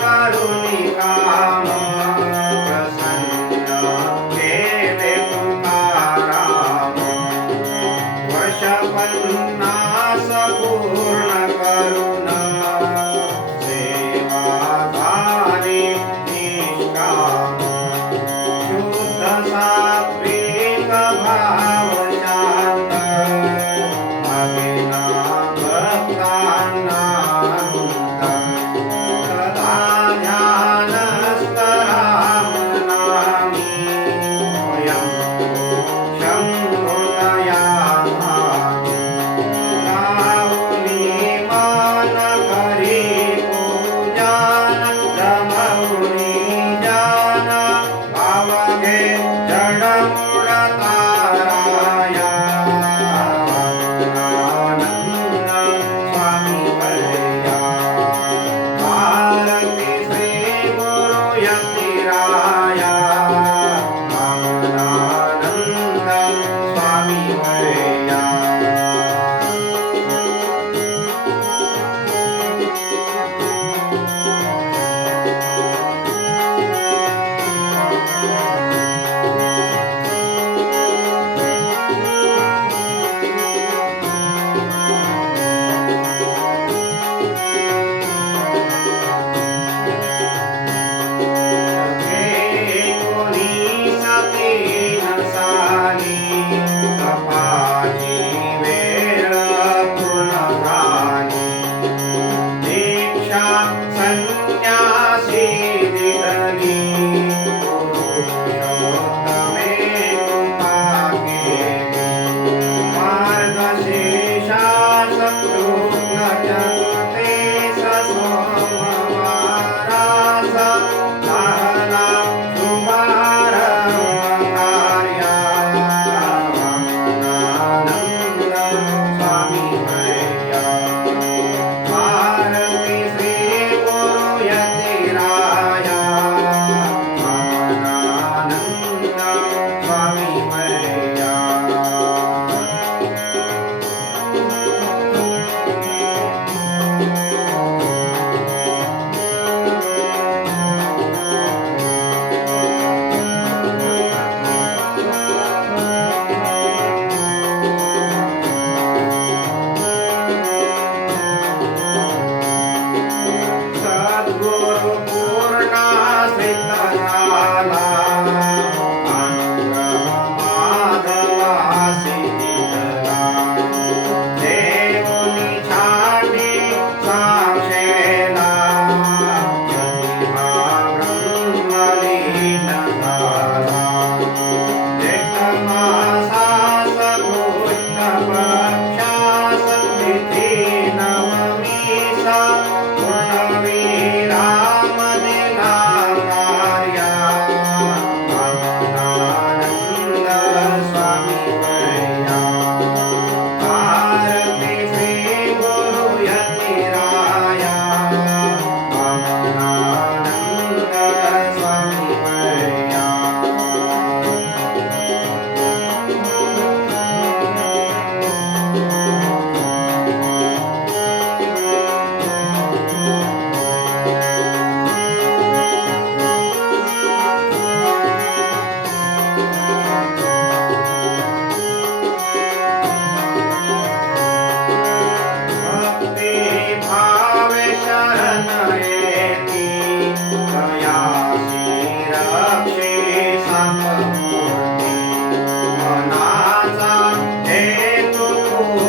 করুণিকা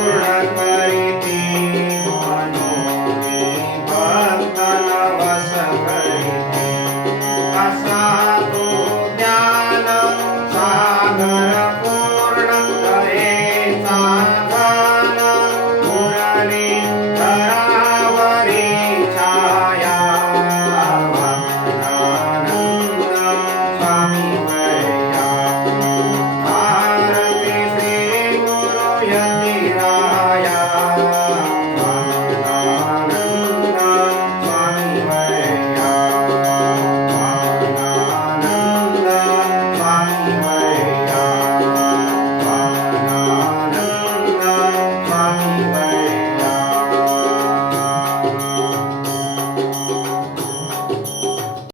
Lord.